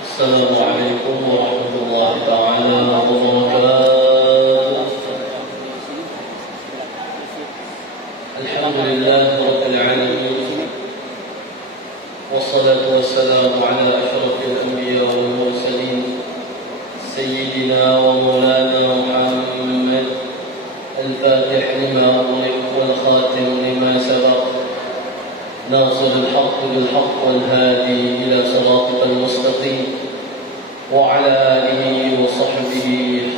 السلام عليكم ورحمة الله تعالى وبركاته. الحمد لله رب العالمين، والصلاة والسلام على أشرف الأنبياء والمرسلين سيدنا ومولانا محمد الفاتح لما أغلق والخاتم لما سبق، ناصر الحق بالحق والهادي إلى صراطك المستقيم، وعلى آله وصحبه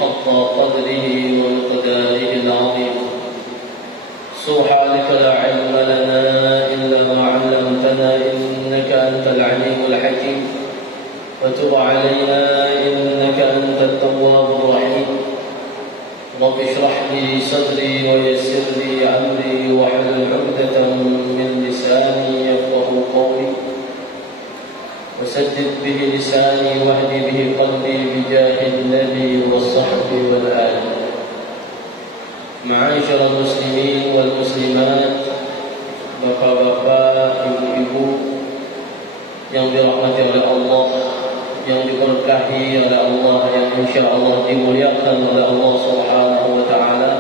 حق قدره ومقداره العظيم. سبحانك لا علم لنا إلا ما علمتنا إنك أنت العليم الحكيم، وتب علينا إنك أنت التواب الرحيم. رب اشرح لي صدري ويسر لي أمري واحلل عقدة من لساني يفقهوا قولي، وسدد به لساني واهد به قلبي بجاه النبي والصحب والآل. معاشر المسلمين والmuslimat, bapak-bapak, ibu-ibu yang dirahmati oleh Allah, yang diberkahi oleh Allah, yang insyaallah dimuliakan oleh Allah Subhanahu wa taala.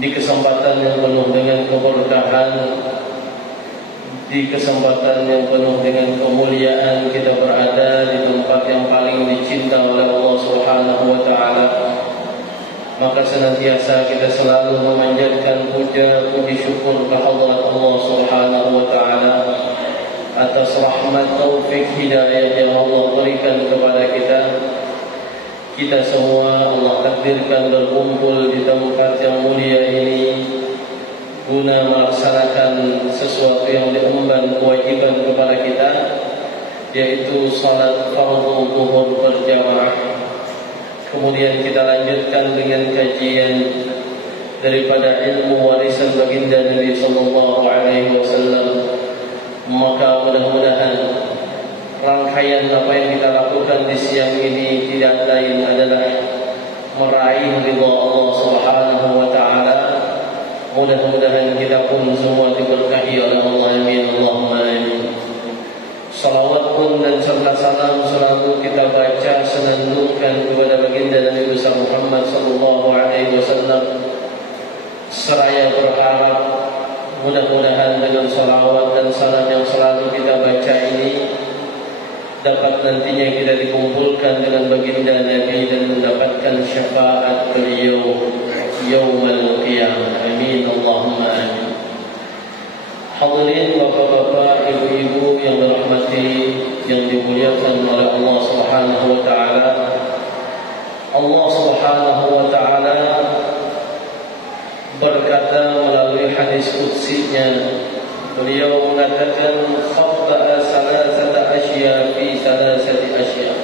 Di kesempatan yang penuh dengan keberkahan, di kesempatan yang penuh dengan kemuliaan, kita berada di tempat yang paling dicinta oleh Allah Subhanahu wa taala. Maka senantiasa kita selalu memanjatkan puja puji syukur kehadirat Allah Subhanahu wa taala atas rahmat, taufik, hidayah yang Allah berikan kepada kita. Kita semua Allah takdirkan berkumpul di tempat yang mulia ini guna melaksanakan sesuatu yang diemban kewajiban kepada kita, yaitu salat fardhu zuhur berjamaah. Kemudian kita lanjutkan dengan kajian daripada ilmu warisan baginda Nabi sallallahu alaihi wasallam. Maka mudah-mudahan rangkaian apa yang kita lakukan di siang ini tidak lain adalah meraih ridha Allah Subhanahu wa taala. Mudah-mudahan kita pun semua diberkahi oleh Allah. Amin, Allahumma amin. Salawat pun dan serta salam selalu kita baca senandungkan kepada baginda Nabi besar Muhammad sallallahu alaihi wasallam, seraya berharap mudah-mudahan dengan salawat dan salam yang selalu kita baca ini dapat nantinya kita dikumpulkan dengan baginda Nabi dan mendapatkan syafaat beliau yaumul qiyamah. Amin, Allahumma amin. Hadirin bapak-bapak, ibu-ibu yang dirahmati, yang dimuliakan oleh Allah Subhanahu wa taala. Allah Subhanahu wa taala berkata melalui hadis qudsinya, beliau mengatakan khatta'a salasata asya fi salasati asya.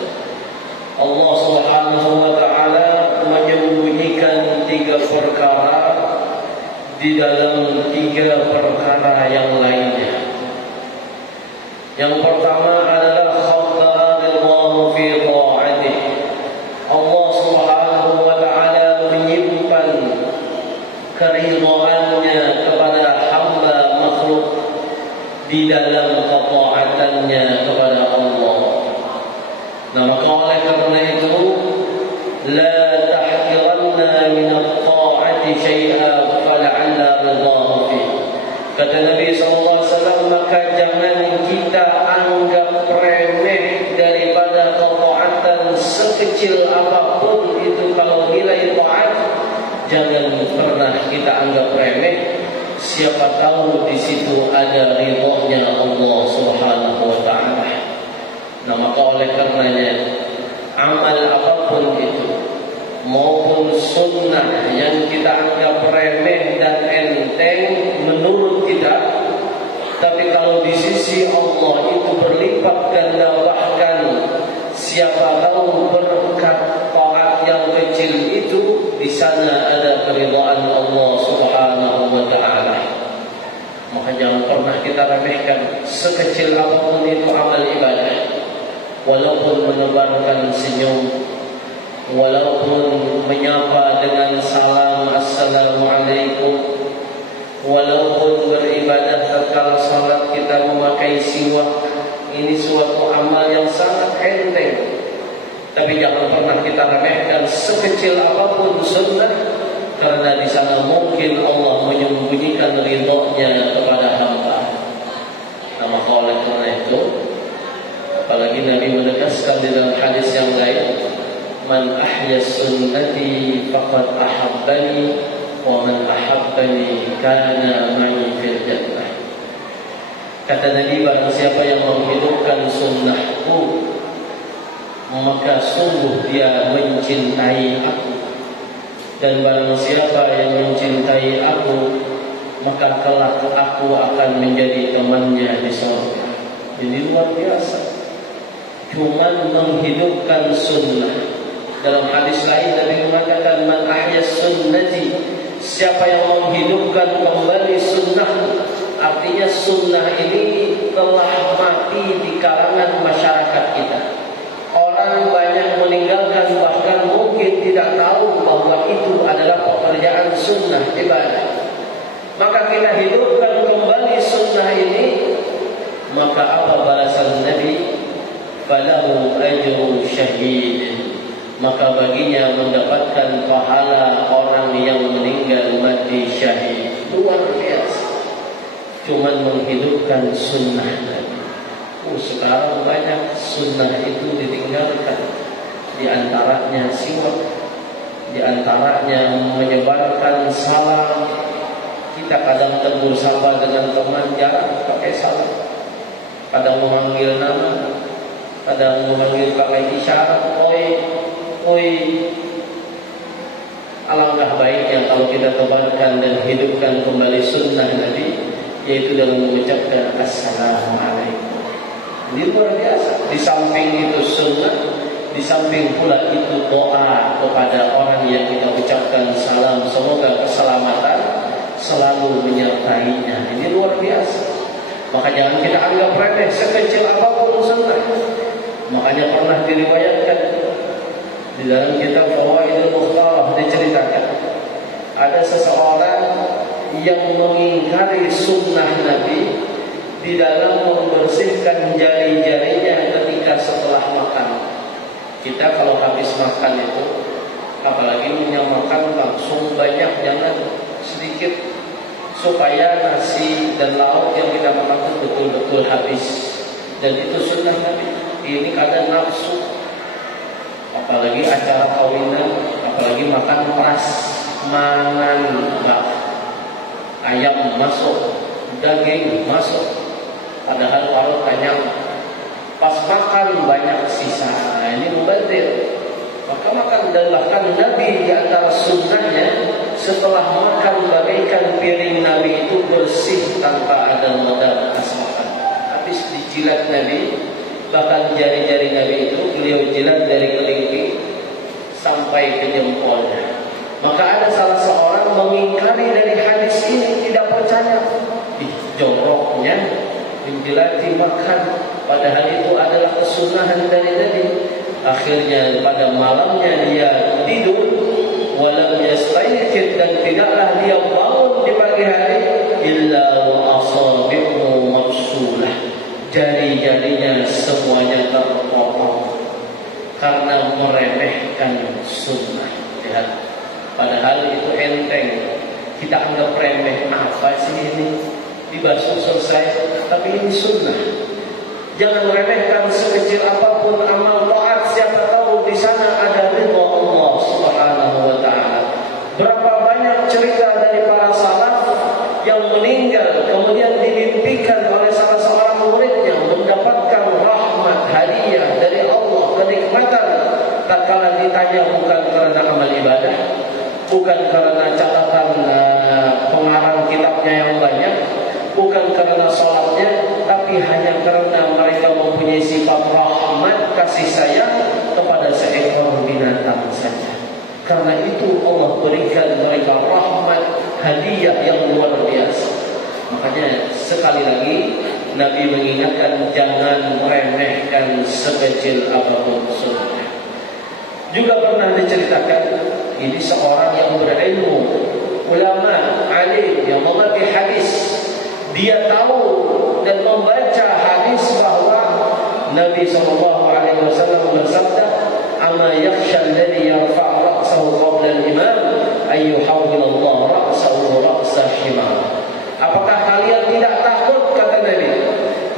Allah Subhanahu wa taala menyembunyikan 3 perkara di dalam 3 perkara yang lainnya. Yang pertama adalah khatta'a ridhahu fi ta'atihi. Allah Subhanahu wa taala menyimpan keridhaannya kepada hamba makhluk di dalam ketaatannya kepada Allah. Nah, maka oleh karena itu la tahqiranna min at-ta'ati syai'an fala'alla ridhahu fi. Kata Nabi SAW, maka jangan kita anggap remeh daripada ketaatan sekecil apapun itu. Kalau nilai taat jangan pernah kita anggap remeh. Siapa tahu di situ ada ridhonya Allah Subhanahu wa taala. Nah, maka oleh karenanya amal apapun itu maupun sunnah yang kita anggap remeh dan enteng menurut kita, tapi kalau di sisi Allah itu berlipat ganda, bahkan siapa tahu berkat taat yang kecil itu di sana ada keridhaan Allah Subhanahu wa taala. Maka jangan pernah kita remehkan sekecil apapun itu amal ibadah. Walaupun menebarkan senyum, walaupun menyapa dengan salam assalamualaikum, walaupun beribadah tatkala salat kita memakai siwak, ini suatu amal yang sangat Tapi jangan pernah kita remehkan sekecil apapun sunnah, karena di sana mungkin Allah menyembunyikan ridhonya kepada hamba. Maka oleh karena itu, apalagi Nabi menegaskan di dalam hadis yang lain, man ahya sunnati faqad ahabbani wa man ahabbani kana ma'i fil jannah. Kata Nabi, barang siapa yang menghidupkan sunnahku, maka sungguh dia mencintai aku. Dan barang siapa yang mencintai aku, maka kelak aku akan menjadi temannya di surga. Jadi luar biasa. Cuman menghidupkan sunnah. Dalam hadis lain Nabi mengatakan, man ahya sunnati, siapa yang menghidupkan kembali sunnah. Artinya sunnah ini telah mati di kalangan masyarakat kita. Orang banyak meninggalkan, bahkan mungkin tidak tahu bahwa itu adalah pekerjaan sunnah ibadah. Maka kita hidupkan kembali sunnah ini, maka apa balasan Nabi? Falahu ajru syahid, maka baginya mendapatkan pahala orang yang meninggal mati syahid. Luar biasa. Cuman menghidupkan sunnah Nabi. Sekarang banyak sunnah itu ditinggalkan. Di antaranya siwak, di antaranya menyebarkan salam. Kita kadang tegur sapa dengan teman, jarang pakai salam. Kadang memanggil nama, kadang memanggil pakai isyarat, oi, oi. Alangkah baiknya kalau kita tebarkan dan hidupkan kembali sunnah Nabi, yaitu dalam mengucapkan assalamualaikum. Ini luar biasa. Di samping itu sunnah, di samping pula itu doa kepada orang yang kita ucapkan salam, semoga keselamatan selalu menyertainya. Ini luar biasa. Maka jangan kita anggap remeh sekecil apapun sunnah. Makanya pernah diriwayatkan di dalam kitab Fawaidul Mukhtarah diceritakan, ada seseorang yang mengingkari sunnah Nabi di dalam membersihkan jari-jarinya ketika setelah makan. Kita kalau habis makan itu, apalagi menyamakan langsung banyak, jangan sedikit, supaya nasi dan lauk yang kita makan itu betul-betul habis. Dan itu sunnah Nabi. Ini kadang nafsu, apalagi acara kawinan, apalagi makan peras, mangan ayam masuk, daging masuk, padahal perut kenyang. Pas makan banyak sisa, nah ini mubazir. Maka makan dan bahkan Nabi di antara sunnahnya, setelah makan bagaikan piring Nabi itu bersih tanpa ada noda bekas makan. Habis dijilat Nabi, bahkan jari-jari Nabi itu beliau jilat dari kelingking sampai ke jempolnya. Maka ada salah seorang mengingkari dari hadis ini, tidak percaya. Joroknya menjilati makan, padahal itu adalah kesunahan dari Nabi. Akhirnya pada malamnya dia tidur, walam yastayqid, dan tidaklah dia bangun di pagi hari, illa wa asabi'u mabsulah, jari-jarinya semuanya terpotong karena meremehkan sunnah. Lihat, padahal itu enteng, kita anggap remeh, apa sih ini, dibasuh selesai, tapi ini sunnah. Jangan meremehkan sekecil apapun amal taat. Siapa tahu di sana ada ridha Allah Subhanahu wa taala. Berapa banyak cerita dari para salaf yang meninggal kemudian dimimpikan oleh salah seorang muridnya mendapatkan rahmat, hadiah dari Allah, kenikmatan. Tatkala ditanya bukan karena amal ibadah, bukan karena catatan pengarang kitabnya yang banyak, bukan karena sholatnya, tapi hanya karena mereka mempunyai sifat rahmat, kasih sayang kepada seekor binatang saja. Karena itu Allah berikan mereka rahmat, hadiah yang luar biasa. Makanya sekali lagi Nabi mengingatkan, jangan meremehkan sekecil apapun sunnah. Juga pernah diceritakan, ini seorang yang berilmu, ulama, alim, yang mengerti hadis. Dia tahu dan membaca hadis bahwa Nabi SAW bersabda, amma yakhsha alladhi yarfa' ra'sahu qabla al-imam ay yuhawwil Allah ra'sahu ra'sa himar. Apakah kalian tidak takut, kata Nabi,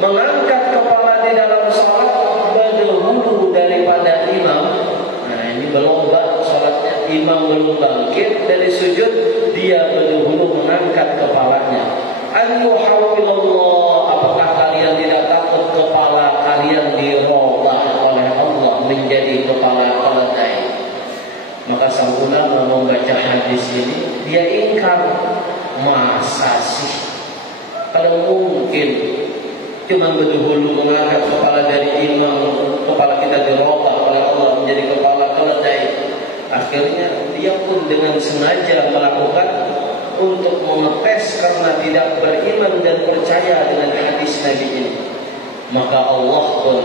mengangkat kepala di dalam salat berdahulu daripada imam? Nah, ini belum salatnya, imam belum bangkit dari sujud, dia berdahulu mengangkat kepalanya. An yuhawwilallah, apakah kalian tidak takut kepala kalian dirubah oleh Allah menjadi kepala keledai? Maka sang ulama membaca hadis ini, dia ingkar, masa sih kalau mungkin cuma berdahulu mengangkat kepala dari imam, kepala kita dirubah oleh Allah menjadi kepala keledai. Akhirnya dia pun dengan sengaja melakukan untuk mengetes karena tidak beriman dan percaya dengan hadis Nabi ini. Maka Allah pun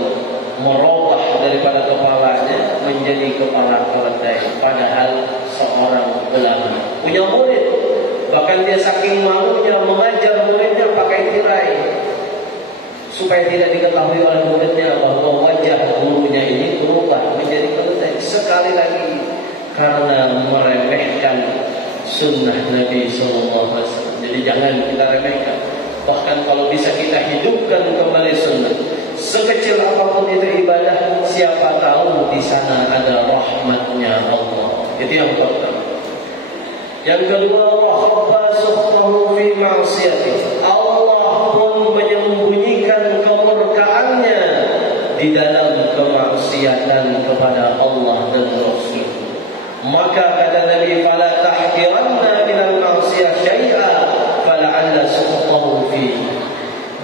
merubah daripada kepalanya menjadi kepala keledai. Padahal seorang ulama punya murid, bahkan dia saking malunya mengajar muridnya pakai tirai supaya tidak diketahui oleh muridnya bahwa wajah gurunya ini berubah menjadi keledai. Sekali lagi karena meremehkan sunnah Nabi SAW. Jadi jangan kita remehkan. Bahkan kalau bisa kita hidupkan kembali sunnah, sekecil apapun itu ibadah, siapa tahu di sana ada rahmatnya Allah. Itu yang pertama. Yang kedua, wa khabba sukhtahu fi ma'siyati. Allah pun menyembunyikan kemurkaannya di dalam kemaksiatan kepada Allah dan Rasul. Maka kata Nabi, fala tahqiranna minal ma'siyah syai'a fala'alla sukhtahu fi.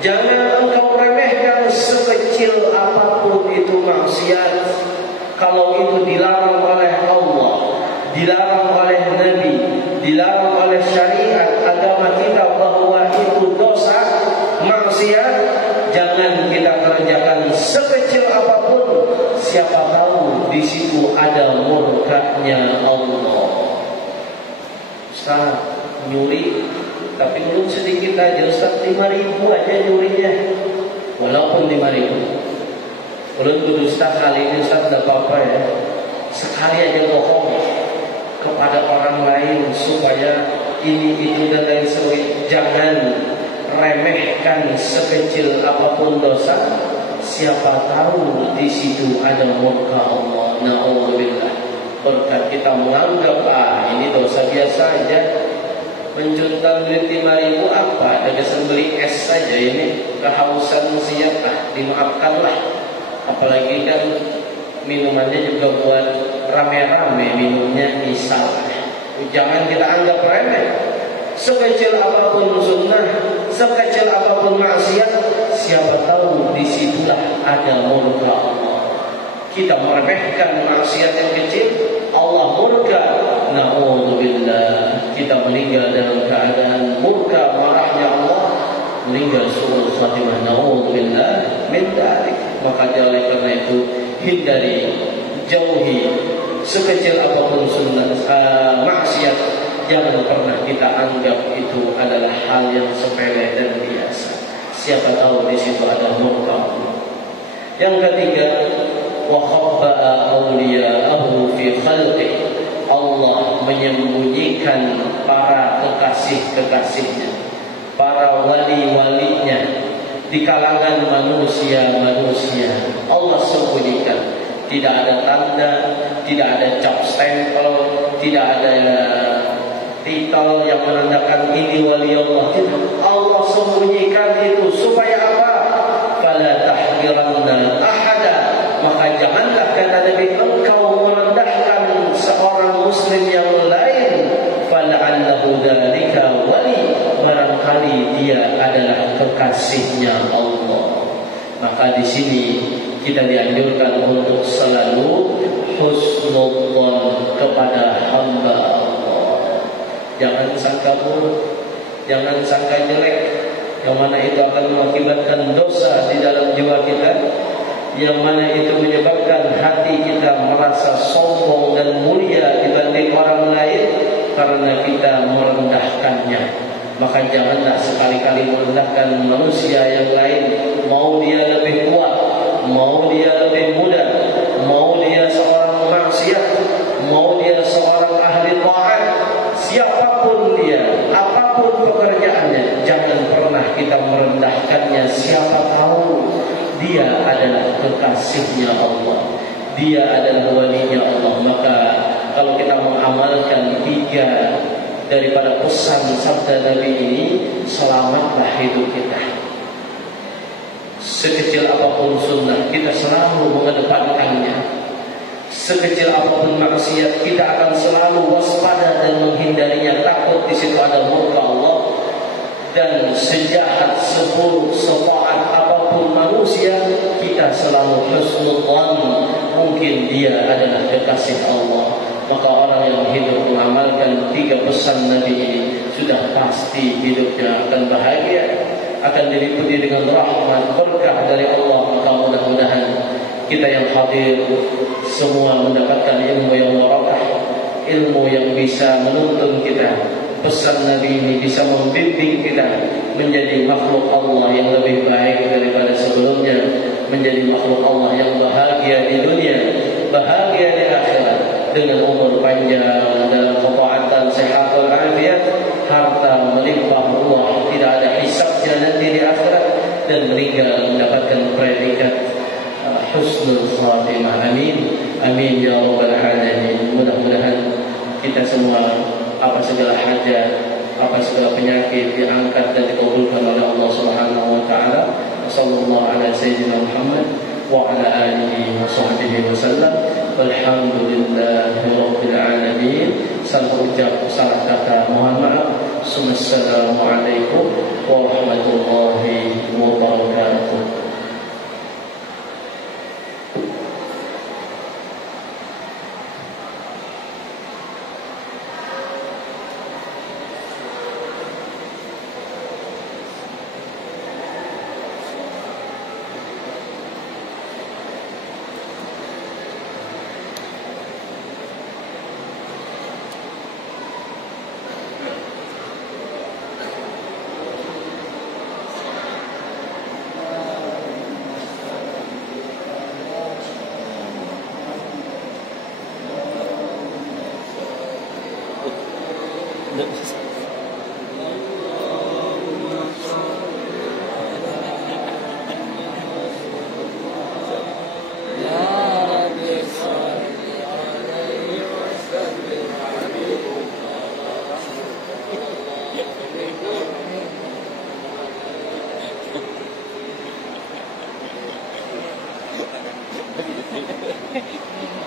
Jangan engkau remehkan sekecil apapun itu maksiat, kalau itu dilarang oleh Allah, dilarang oleh Nabi, dilarang oleh syariat agama kita bahwa itu dosa, maksiat, jangan kita kerjakan sekecil apapun. Siapa tahu di situ ada murkanya Allah. Ustaz, nyuri tapi belum sedikit aja Ustaz, 5.000 aja nyurinya. Walaupun 5.000. Belum kudu Ustaz, kali ini Ustaz tidak apa-apa ya, sekali aja bohong kepada orang lain supaya ini itu dan lain sebagainya. Jangan remehkan sekecil apapun dosa. Siapa tahu di situ ada murka Allah. Na'udzubillah. Berkat kita menganggap ini dosa biasa aja. Menjuntal duit 5.000 apa? Ada kesan beli es saja ini. Kehausan siap, dimaafkanlah. Apalagi kan minumannya juga buat rame-rame minumnya, misal. Jangan kita anggap remeh. Sekecil apapun sunnah, sekecil apapun maksiat, siapa tahu disitulah ada murka Allah. Kita meremehkan maksiat yang kecil, Allah murka. Na'udzubillah. Kita meninggal dalam keadaan murka, marahnya Allah, meninggal su'ul khatimah. Na'udzubillah min dzalik. Maka oleh karena itu hindari, jauhi sekecil apapun sunnah, maksiat. Jangan pernah kita anggap itu adalah hal yang sepele dan biasa. Siapa tahu di situ ada murka Allah. Yang ketiga, wa khabba'a awliya'ahu fi khalqih. Allah menyembunyikan para kekasih-kekasihnya, para wali-walinya di kalangan manusia-manusia. Allah sembunyikan. Tidak ada tanda, tidak ada cap stempel, tidak ada titel yang menandakan ini wali Allah. Allah sembunyikan itu supaya apa? Fala tahqiranna ahada. Maka janganlah, kata Nabi, engkau merendahkan seorang muslim yang lain. Fala'allahu dzalika wali. Barangkali dia adalah kekasihnya Allah. Maka di sini kita dianjurkan untuk selalu husnudzon kepada hamba Allah. Jangan sangka buruk, jangan sangka jelek, yang mana itu akan mengakibatkan dosa di dalam jiwa kita, yang mana itu menyebabkan hati kita merasa sombong dan mulia dibanding orang lain karena kita merendahkannya. Maka janganlah sekali-kali merendahkan manusia yang lain. Mau dia lebih kuat, mau dia lebih muda, mau dia seorang maksiat, mau dia seorang ahli taat, siapapun dia, apapun pekerjaannya, jangan pernah kita merendahkannya. Siapa tahu dia adalah kekasihnya Allah, dia adalah walinya Allah. Maka kalau kita mengamalkan 3 daripada pesan sabda Nabi ini, selamatlah hidup kita. Sekecil apapun sunnah, kita selalu mengedepankannya. Sekecil apapun maksiat, kita akan selalu waspada dan menghindarinya. Takut di situ ada murka Allah. Dan sejahat, seburuk, setaat apapun manusia, kita selalu husnudzan, mungkin dia adalah kekasih Allah. Maka orang yang hidup mengamalkan 3 pesan Nabi ini, sudah pasti hidupnya akan bahagia, akan diliputi dengan rahmat, berkah dari Allah. Maka mudah-mudahan kita yang hadir semua mendapatkan ilmu yang barakah, ilmu yang bisa menuntun kita. Pesan Nabi ini bisa membimbing kita menjadi makhluk Allah yang lebih baik daripada sebelumnya, menjadi makhluk Allah yang bahagia di dunia, bahagia di akhirat, dengan umur panjang dalam ketaatan, sehat walafiat, harta melimpah ruah, tidak ada hisabnya nanti di akhirat, dan meninggal mendapatkan predikat husnul khatimah. Amin, amin ya rabbal alamin. Mudah-mudahan kita semua, apa segala hajat, apa segala penyakit diangkat dan dikabulkan oleh Allah Subhanahu wa taala. Sallallahu ala sayyidina Muhammad wa ala alihi wa sahbihi wasallam. Walhamdulillahi rabbil alamin. Salah ucap, salah kata, mohon maaf. Assalamualaikum warahmatullahi wabarakatuh. Hehehe